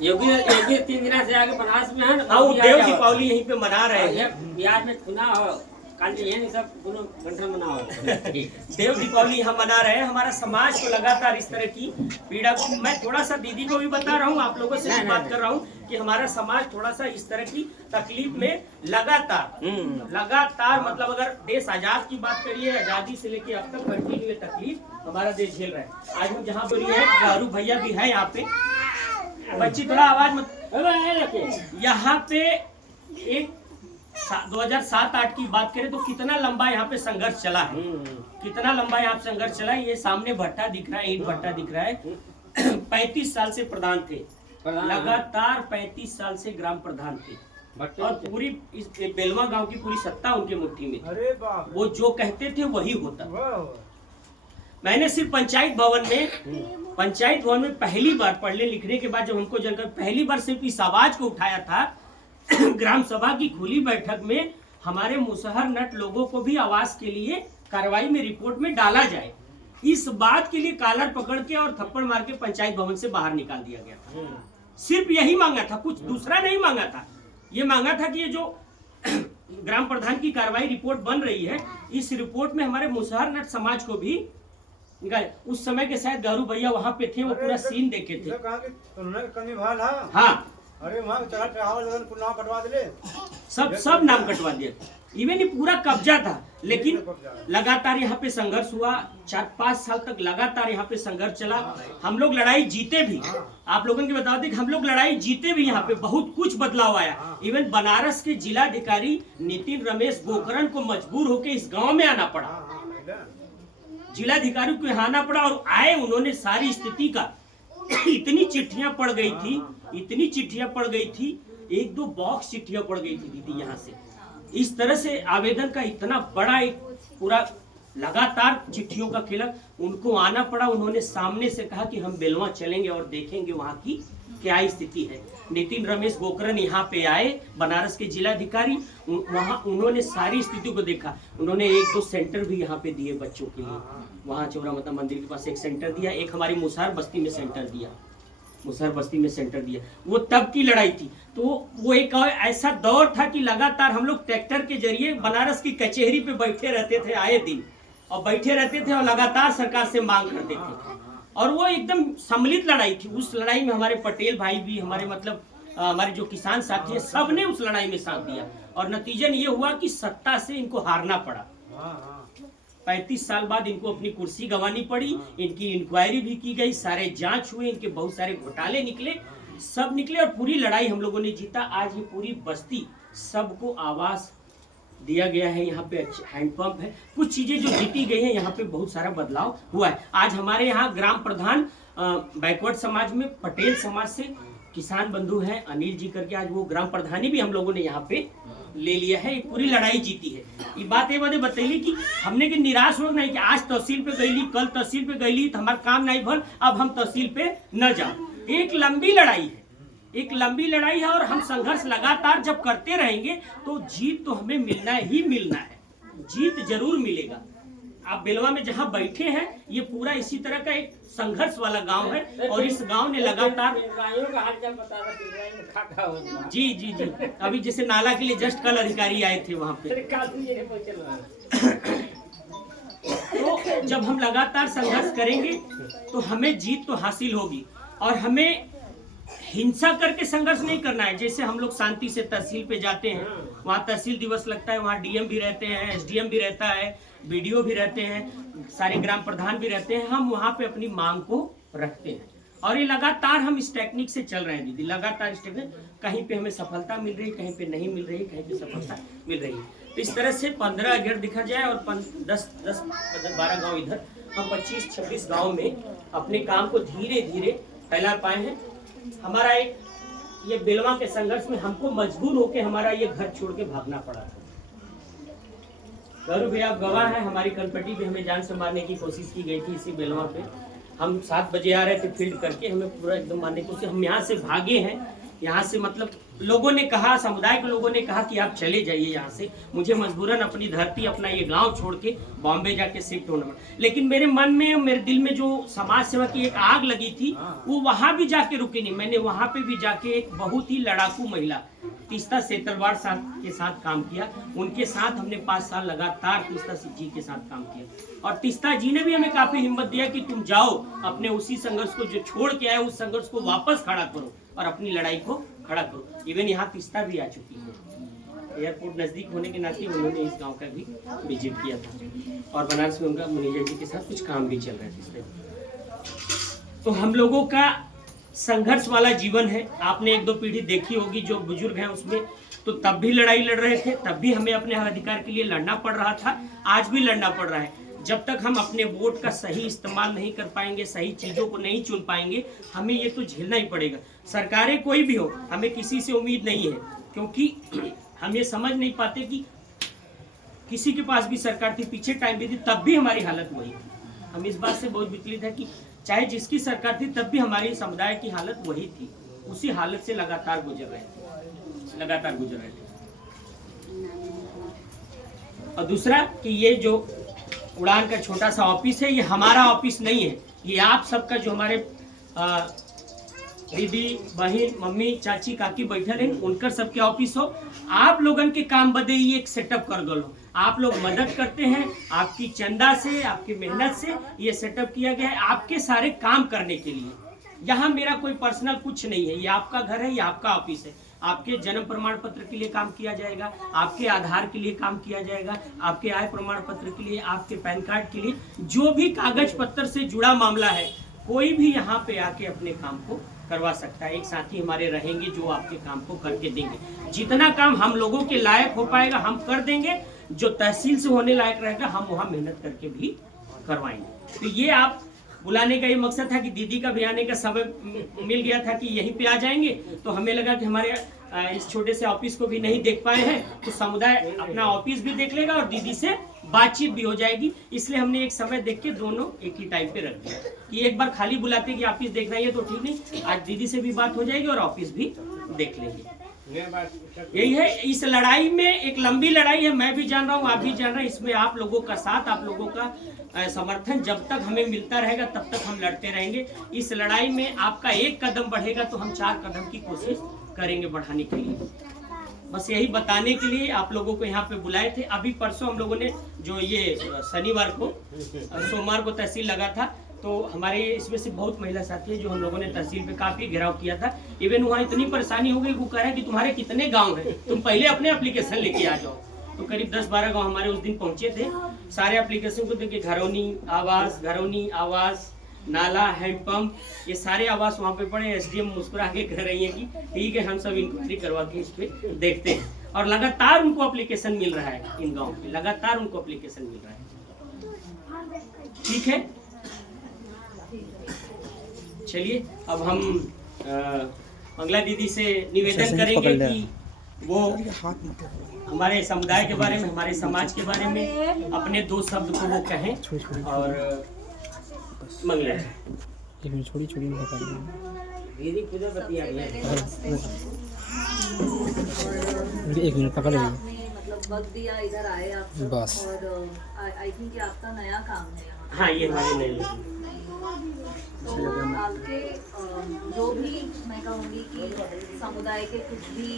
योगी योगी 3 दिन से आगे बनारस में है ना। हाँ, वो देव दीपावली यहीं पे मना रहे हैं। बिहार में खुना हो कल ये सब दोनों घंटे मनाओ। देव दीपावली यहाँ मना रहे हैं। हमारा समाज को लगातार इस तरह की पीड़ा को, मैं थोड़ा सा दीदी को भी बता रहा हूँ, आप लोगों से भी बात कर रहा हूँ कि हमारा समाज थोड़ा सा इस तरह की तकलीफ में लगातार मतलब अगर देश आजाद की बात करिए, आजादी से लेके अब तक कंटिन्यू ये तकलीफ हमारा देश झेल रहा है। आज हम जहाँ पर है, गारू भैया भी है यहाँ पे, बच्ची थोड़ा आवाज मत। यहाँ पे एक 2007-8 की बात करें तो कितना लंबा यहाँ पे संघर्ष चला है, कितना लंबा यहाँ पे संघर्ष चला है। ये सामने भट्टा दिख रहा है, ईंट भट्टा दिख रहा है। 35 साल से प्रधान थे, लगातार 35 साल से ग्राम प्रधान थे, और पूरी इस बेलवा गांव की पूरी सत्ता उनके मुट्ठी में थी। वो जो कहते थे वही होता। मैंने सिर्फ पंचायत भवन में पहली बार पढ़ने लिखने के बाद जब हमको जानकर पहली बार सिर्फ इस आवाज को उठाया था ग्राम सभा की खुली बैठक में, हमारे मुसहर नट लोगों को भी आवाज के लिए कार्रवाई में रिपोर्ट में डाला जाए, इस बात के लिए कॉलर पकड़ के और थप्पड़ मार के पंचायत भवन से बाहर निकाल दिया गया था। सिर्फ यही मांगा था, कुछ दूसरा नहीं मांगा था। ये मांगा था कि ये जो ग्राम प्रधान की कार्रवाई रिपोर्ट बन रही है, इस रिपोर्ट में हमारे मुसहर नट समाज को भी, उस समय के शायद गारू भैया वहां पे थे, वो पूरा सीन देखे थे। हाँ, अरे नाम कटवा दिले, सब नाम कटवा दिए, इवन ये पूरा कब्जा था। लेकिन लगातार यहाँ पे संघर्ष हुआ, 4-5 साल तक लगातार यहाँ पे संघर्ष चला। हम लोग लड़ाई जीते भी, आप लोगों को बता दें कि हम लोग लड़ाई जीते भी, यहाँ पे बहुत कुछ बदलाव आया। इवन बनारस के जिलाधिकारी नितिन रमेश गोकरण को मजबूर होकर इस गांव में आना पड़ा, जिलाधिकारी को यहाँ आना पड़ा, और आए, उन्होंने सारी स्थिति का इतनी चिट्ठियां पड़ गई थी, इतनी चिट्ठियां पड़ गई थी, 1-2 बॉक्स चिट्ठियां पड़ गई थी दीदी यहाँ से। इस तरह से आवेदन का इतना बड़ा एक पूरा लगातार चिट्ठियों का खेला, उनको आना पड़ा। उन्होंने सामने से कहा कि हम बेलवा चलेंगे और देखेंगे वहाँ की क्या स्थिति है। नितिन रमेश गोकरण यहाँ पे आए, बनारस के जिलाधिकारी, वहाँ उन्होंने सारी स्थिति को देखा। उन्होंने 1-2 सेंटर भी यहाँ पे दिए बच्चों के लिए, वहाँ चौरा माता मंदिर के पास एक सेंटर दिया, एक हमारी मुसहर बस्ती में सेंटर दिया, मुसहर बस्ती में सेंटर दिया। वो तब की लड़ाई थी। तो वो एक ऐसा दौर था कि लगातार हम लोग ट्रैक्टर के जरिए बनारस की कचहरी पे बैठे रहते थे आए दिन, और बैठे रहते थे और लगातार सरकार से मांग करते थे, और वो एकदम सम्मिलित लड़ाई थी। उस लड़ाई में हमारे पटेल भाई भी, हमारे मतलब हमारे जो किसान साथी हैं, सब ने उस लड़ाई में साथ दिया, और नतीजन ये हुआ कि सत्ता से इनको हारना पड़ा। 35 साल बाद इनको अपनी कुर्सी गंवानी पड़ी। इनकी इंक्वायरी भी की गई, सारे जांच हुए, इनके बहुत सारे घोटाले निकले, सब निकले, और पूरी लड़ाई हम लोगों ने जीता। आज ये पूरी बस्ती, सबको आवास दिया गया है, यहाँ पे हैंडपंप है, कुछ चीजें जो जीती गई हैं, यहाँ पे बहुत सारा बदलाव हुआ है। आज हमारे यहाँ ग्राम प्रधान बैकवर्ड समाज में, पटेल समाज से किसान बंधु हैं अनिल जी करके, आज वो ग्राम प्रधानी भी हम लोगों ने यहाँ पे ले लिया है। पूरी लड़ाई जीती है। ये बात ये बातें बतैली कि हमने कि निराश हो नहीं कि आज तहसील पे गईली, कल तहसील पे गईली तो हमारा काम नहीं भल, अब हम तहसील पे न जाओ। एक लंबी लड़ाई है, एक लंबी लड़ाई है, और हम संघर्ष लगातार जब करते रहेंगे तो जीत तो हमें मिलना ही मिलना है, जीत जरूर मिलेगा। आप बेलवा में जहाँ बैठे हैं, ये पूरा इसी तरह का एक संघर्ष वाला गांव है, और इस गांव ने लगातार जी जी जी अभी जैसे नाला के लिए जस्ट कल अधिकारी आए थे वहाँ पे। तो जब हम लगातार संघर्ष करेंगे तो हमें जीत तो हासिल होगी, और हमें हिंसा करके संघर्ष नहीं करना है। जैसे हम लोग शांति से तहसील पे जाते हैं, वहाँ तहसील दिवस लगता है, वहाँ डीएम भी रहते हैं, एसडीएम भी रहता है, बीडीओ भी रहते हैं, सारे ग्राम प्रधान भी रहते हैं। हम वहाँ पे अपनी मांग को रखते हैं, और ये लगातार हम इस टेक्निक से चल रहे हैं दीदी, लगातार इस टेक्निक, कहीं पे हमें सफलता मिल रही है, कहीं पे नहीं मिल रही है, कहीं पे सफलता मिल रही है। तो इस तरह से 15 अगर देखा जाए, और 10-12 गाँव इधर, हम 25-26 गाँव में अपने काम को धीरे धीरे फैला पाए हैं। हमारा एक ये बेलवा के संघर्ष में हमको मजबूर होकर हमारा ये घर छोड़ के भागना पड़ा था। गौरव भैया आप गवाह हैं, हमारी कनपट्टी पे हमें जान से मारने की कोशिश की गई थी इसी बेलवा पे, हम 7 बजे आ रहे थे फील्ड करके, हमें पूरा एकदम मानने को हम यहाँ से भागे हैं। यहाँ से मतलब लोगों ने कहा, समुदाय के लोगों ने कहा कि आप चले जाइए यहाँ से। मुझे मजबूरन अपनी धरती, अपना ये गांव छोड़ के बॉम्बे जाके शिफ्ट होना पड़ा। लेकिन मेरे मन में, मेरे दिल में जो समाज सेवा की एक आग लगी थी, वो वहां भी जाके रुकी नहीं। मैंने वहां पे भी जाके एक बहुत ही लड़ाकू महिला तीस्ता सेतलवाड़ साहब के साथ काम किया। उनके साथ हमने 5 साल लगातार तीस्ता जी के साथ काम किया, और तीस्ता जी ने भी हमें काफी हिम्मत दिया कि तुम जाओ अपने उसी संघर्ष को जो छोड़ के आए, उस संघर्ष को वापस खड़ा करो और अपनी लड़ाई को खड़ा करो। इवन यहाँ तीस्ता भी आ चुकी है। एयरपोर्ट नजदीक होने के नाते उन्होंने इस गांव का भी विजिट किया था, और बनारस में उनका मैनेजर जी के साथ कुछ काम भी चल रहा है तीस्ता। तो हम लोगों का संघर्ष वाला जीवन है। आपने 1-2 पीढ़ी देखी होगी जो बुजुर्ग हैं उसमें, तो तब भी लड़ाई लड़ रहे थे, तब भी हमें अपने अधिकार के लिए लड़ना पड़ रहा था, आज भी लड़ना पड़ रहा है। जब तक हम अपने वोट का सही इस्तेमाल नहीं कर पाएंगे, सही चीज़ों को नहीं चुन पाएंगे, हमें ये तो झेलना ही पड़ेगा। सरकारें कोई भी हो, हमें किसी से उम्मीद नहीं है, क्योंकि हम ये समझ नहीं पाते कि किसी के पास भी सरकार थी, पीछे टाइम भी थी, तब भी हमारी हालत वही थी। हम इस बात से बहुत विचलित है कि चाहे जिसकी सरकार थी, तब भी हमारी समुदाय की हालत वही थी। उसी हालत से लगातार गुजर रहे थे। और दूसरा कि ये जो उड़ान का छोटा सा ऑफिस है, ये हमारा ऑफिस नहीं है, ये आप सबका, जो हमारे दीदी, बहन, मम्मी, चाची, काकी बैठल हैं, उनकर सबके ऑफिस हो। आप लोगन के काम बदे ये एक सेटअप कर गलो। आप लोग मदद करते हैं, आपकी चंदा से, आपकी मेहनत से ये सेटअप किया गया है आपके सारे काम करने के लिए। यहाँ मेरा कोई पर्सनल कुछ नहीं है, ये आपका घर है, ये आपका ऑफिस है। आपके जन्म प्रमाण पत्र के लिए काम किया जाएगा, आपके आधार के लिए काम किया जाएगा, आपके आय प्रमाण पत्र के लिए, आपके पैन कार्ड के लिए, जो भी कागज पत्र से जुड़ा मामला है, कोई भी यहाँ पे आके अपने काम को करवा सकता है। एक साथी हमारे रहेंगे जो आपके काम को करके देंगे। जितना काम हम लोगों के लायक हो पाएगा हम कर देंगे, जो तहसील से होने लायक रहेगा हम वहाँ मेहनत करके भी करवाएंगे। तो ये आप बुलाने का ये मकसद था कि दीदी का भी आने का समय मिल गया था कि यहीं पे आ जाएंगे, तो हमें लगा कि हमारे इस छोटे से ऑफिस को भी नहीं देख पाए हैं, तो समुदाय अपना ऑफिस भी देख लेगा और दीदी से बातचीत भी हो जाएगी। इसलिए हमने एक समय देख के दोनों एक ही टाइम पे रख दिया कि एक बार खाली बुलाते कि ऑफिस देखना ही है तो ठीक नहीं, आज दीदी से भी बात हो जाएगी और ऑफिस भी देख लेंगे। यही है, इस लड़ाई में एक लंबी लड़ाई है, मैं भी जान रहा हूँ, आप भी जान रहे हैं। इसमें आप लोगों का साथ, आप लोगों का समर्थन जब तक हमें मिलता रहेगा तब तक हम लड़ते रहेंगे। इस लड़ाई में आपका एक कदम बढ़ेगा तो हम 4 कदम की कोशिश करेंगे बढ़ाने के लिए। बस यही बताने के लिए आप लोगों को यहाँ पे बुलाए थे। अभी परसों हम लोगों ने जो ये शनिवार को, सोमवार को तहसील लगा था, तो हमारे इसमें से बहुत महिला साथी है जो हम लोगों ने तहसील पे काफी घेराव किया था। इवन वहाँ इतनी परेशानी हो गई, वो कह रहे हैं कि तुम्हारे कितने गांव हैं, तुम पहले अपने एप्लीकेशन लेके आ जाओ। तो करीब 10-12 गांव हमारे उस दिन पहुंचे थे। सारे एप्लीकेशन को देखिए, घरौनी आवास, नाला, हैंडपंप, ये सारे आवास वहाँ पे पड़े। एसडीएम मुस्कुरा के कह रही है कि ठीक है, हम सब इंक्वायरी करवा के इस पे देखते हैं। और लगातार उनको एप्लीकेशन मिल रहा है, इन गाँव पे लगातार उनको एप्लीकेशन मिल रहा है। ठीक है, चलिए अब हम मंगला दीदी से निवेदन करेंगे कि वो हमारे समुदाय के बारे में, हमारे समाज के बारे में अपने 2 शब्द को वो कहें। और मंगला छोड़ी दीदी पूजा बतिया रही है। 1 मिनट पकड़ लीजिए। मतलब वक्त दिया, इधर आए आप बस। और आई थिंक ये आपका नया काम है यहाँ। हाँ, ये हमारे नए तो आपके जो भी मैं कहूँगी कि समुदाय के कुछ भी